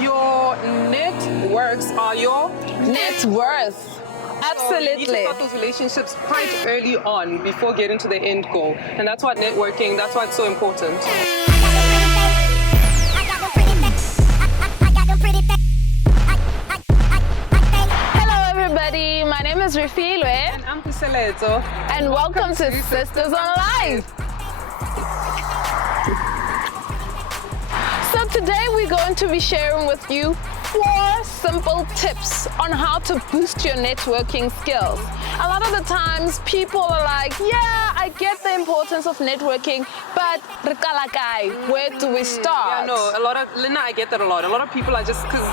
your networks are your net worth. Absolutely. So you need to start those relationships quite early on before getting to the end goal. And that's what networking, that's why it's so important. Hello everybody, my name is Refilwe. And I'm Letso. And welcome to Sisters on Live. So today we're going to be sharing with you 4 simple tips on how to boost your networking skills. A lot of the times people are like, yeah, I get the importance of networking, but where do we start? Yeah, no, Lina, I get that a lot. A lot of people are just, because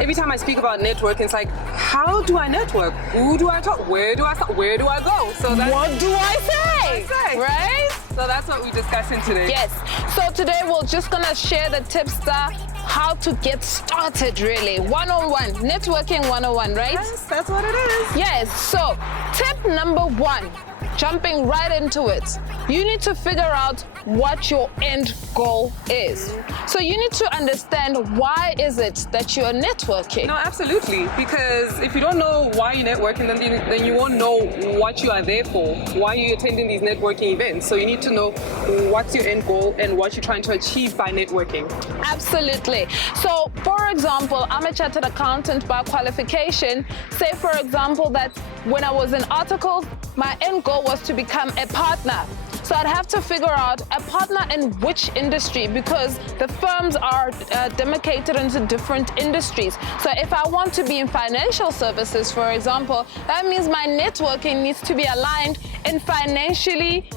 every time I speak about networking, it's like, how do I network? Who do I talk? Where do I start? Where do I go? So that's what do I say? Right? So that's what we're discussing today. Yes. So today we're just gonna share the tips that how to get started, really. 101, networking 101, right? Yes, that's what it is. Yes. So tip number 1, jumping right into it. You need to figure out what your end goal is. So you need to understand why is it that you're networking. No, absolutely. Because if you don't know why you're networking, then you won't know what you are there for. Why you're attending these networking events. So you need to know what's your end goal and what you're trying to achieve by networking. Absolutely. So for example, I'm a chartered accountant by qualification. Say for example that when I was in articles, my end goal was to become a partner. So I'd have to figure out a partner in which industry, because the firms are demarcated into different industries. So if I want to be in financial services, for example, that means my networking needs to be aligned in financially,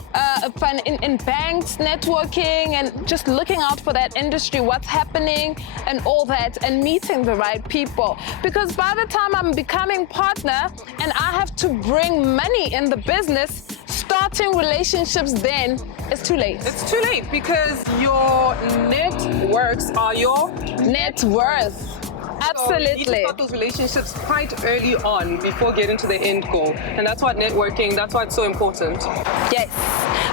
in banks, networking, and just looking out for that industry, what's happening and all that, and meeting the right people. Because by the time I'm becoming partner and I have to bring money in the business, starting relationships then is too late. It's too late because your networks are your net worth. Absolutely. So you need to start those relationships quite early on before getting to the end goal. And that's what networking, that's why it's so important. Yes.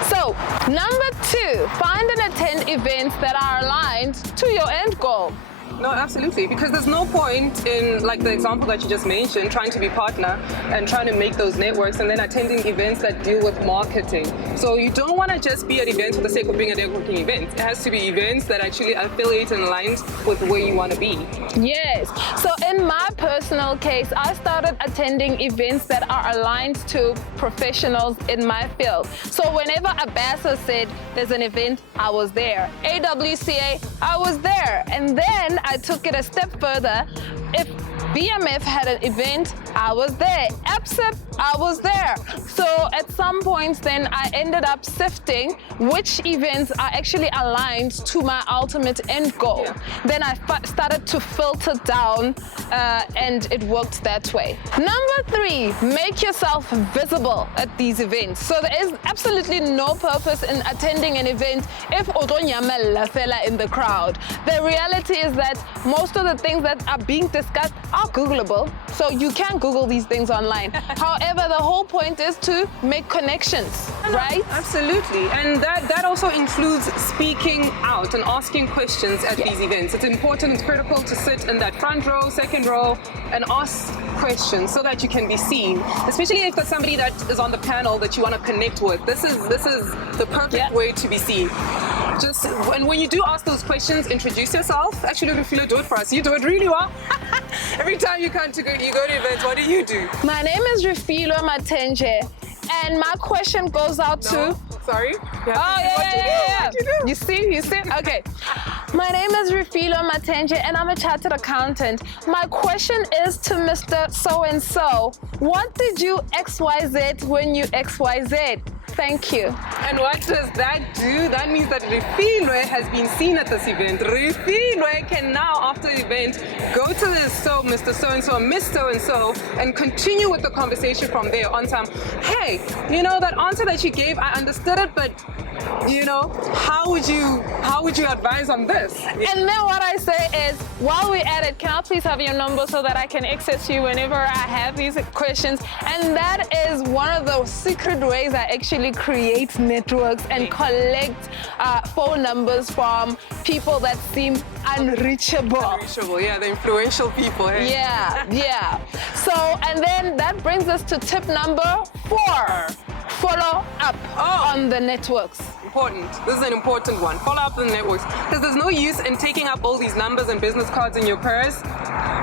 So, number 2, find and attend events that are aligned to your end goal. No, absolutely, because there's no point in, like the example that you just mentioned, trying to be partner and trying to make those networks and then attending events that deal with marketing. So you don't want to just be at events for the sake of being a networking event. It has to be events that actually affiliate and align with where you want to be. Yes. So in my personal case, I started attending events that are aligned to professionals in my field. So whenever Abasa said there's an event, I was there. AWCA, I was there. And then I took it a step further. If BMF had an event, I was there. APSIP, I was there. So at some points then I ended up sifting which events are actually aligned to my ultimate end goal. Yeah. Then I started to filter down and it worked that way. Number 3, make yourself visible at these events. So there is absolutely no purpose in attending an event if odonyamela fella in the crowd. The reality is that most of the things that are being discussed are Googleable, so you can Google these things online. However, the whole point is to make connections, right? Absolutely, and that also includes speaking out and asking questions at these events. It's important, it's critical to sit in that front row, second row, and ask questions so that you can be seen, especially if there's somebody that is on the panel that you want to connect with. This is the perfect way to be seen. Just when you do ask those questions, introduce yourself. Actually, Refilwe, do it for us. You do it really well. Every time you go to events, what do? My name is Refilwe Matenje, and my question goes out to... Sorry? Yeah. You see? Okay. My name is Refilwe Matenje, and I'm a chartered accountant. My question is to Mr. So-and-so. What did you XYZ when you XYZ? Thank you. And what does that do? That means that Refilwe has been seen at this event. Refilwe can now, after the event, go to Mr. So-and-so, Miss So-and-so, and continue with the conversation from there on some, hey, that answer that you gave, I understood it, but, how would you advise on this? And then what I say is, while we're at it, can I please have your number so that I can access you whenever I have these questions? And that is one of the secret ways I actually actually create networks and collect phone numbers from people that seem unreachable. Unreachable, yeah, the influential people. Hey? Yeah. So, and then that brings us to tip number 4. Follow up on the networks. Important. This is an important one. Follow up on the networks. Because there's no use in taking up all these numbers and business cards in your purse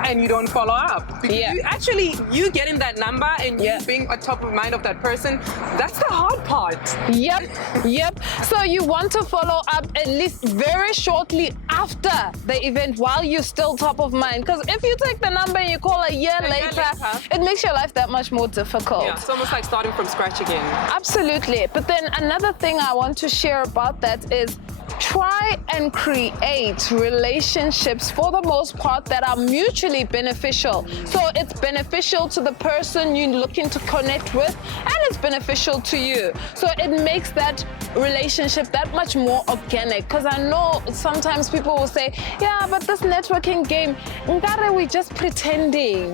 and you don't follow up. Because you getting that number and you being on top of mind of that person, that's the hard part. Yep. So you want to follow up at least very shortly after the event while you're still top of mind. Because if you take the number and you call a year later, it makes your life that much more difficult. Yeah, it's almost like starting from scratch again. Absolutely. But then another thing I want to share about that is try and create relationships for the most part that are mutually beneficial. So it's beneficial to the person you're looking to connect with and it's beneficial to you. So it makes that relationship that much more organic. Because I know sometimes people will say, yeah, but this networking game, we're just pretending.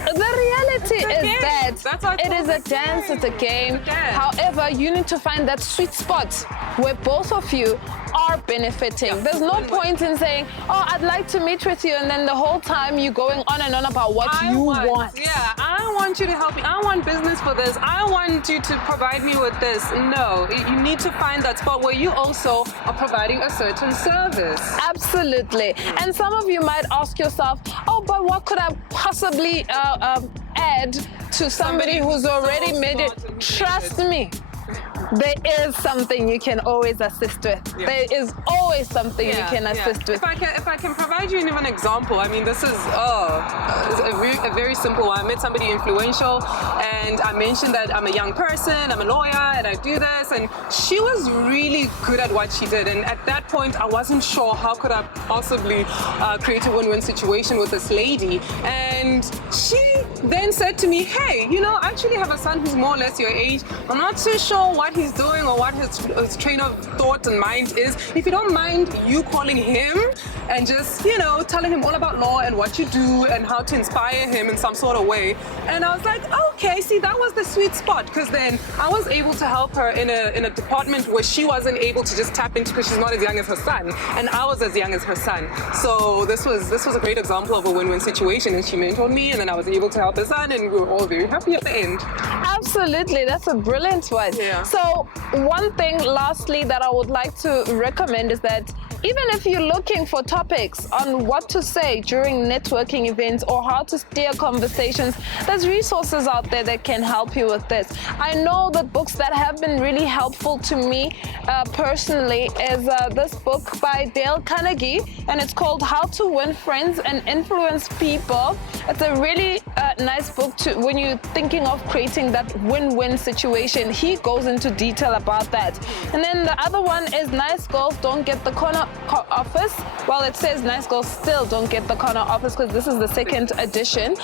The reality is that it is a dance, it's a game. However, you need to find that sweet spot where both of you are benefiting. There's no point in saying, oh, I'd like to meet with you, and then the whole time you're going on and on about what you want. Yeah, I want you to help me. I want business for this. I want you to provide me with this. No, you need to find that spot where you also are providing a certain service. Absolutely. And some of you might ask yourself, oh, but what could I possibly add to somebody who's already made it? Trust me. There is something you can always assist with. There is always something you can assist with. If I can provide you even an example, I mean, this is a very simple one. I met somebody influential and I mentioned that I'm a young person, I'm a lawyer, and I do this, and she was really good at what she did. And at that point, I wasn't sure how could I possibly create a win-win situation with this lady. And she then said to me, hey, I actually have a son who's more or less your age. I'm not too sure what he's doing or what his train of thought and mind is. If you don't mind you calling him and just, telling him all about law and what you do and how to inspire him in some sort of way. And I was like, okay, see, that was the sweet spot, because then I was able to help her in a department where she wasn't able to just tap into because she's not as young as her son, and I was as young as her son. So this was a great example of a win-win situation, and she mentored me, and then I was able to help her son, and we were all very happy at the end. Absolutely, that's a brilliant one. Yeah. So one thing lastly that I would like to recommend is that even if you're looking for topics on what to say during networking events or how to steer conversations, there's resources out there that can help you with this. I know that books that have been really helpful to me personally is this book by Dale Carnegie, and it's called How to Win Friends and Influence People. It's a really nice book when you're thinking of creating that win-win situation. He goes into detail about that. And then the other one is Nice Girls Don't Get the Corner Office. Well, it says Nice Girls Still Don't Get the Corner Office because this is the second edition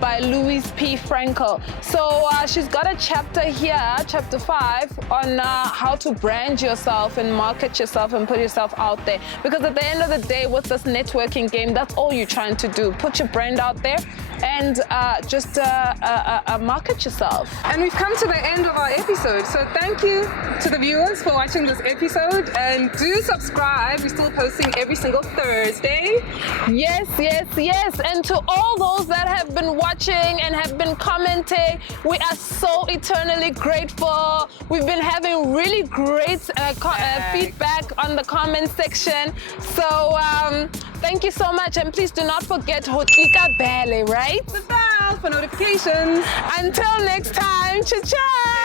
by Louise P. Frankel. So she's got a chapter here, chapter 5, on how to brand yourself and market yourself and put yourself out there. Because at the end of the day, with this networking game, that's all you're trying to do. Put your brand out there and just market yourself. And we've come to the end of our episode. So thank you to the viewers for watching this episode, and do subscribe. We're still posting every single Thursday. Yes. And to all those that have been watching and have been commenting, we are so eternally grateful. We've been having really great feedback on the comment section. So thank you so much, and please do not forget to click bell, right? The bell for notifications. Until next time, cha-cha!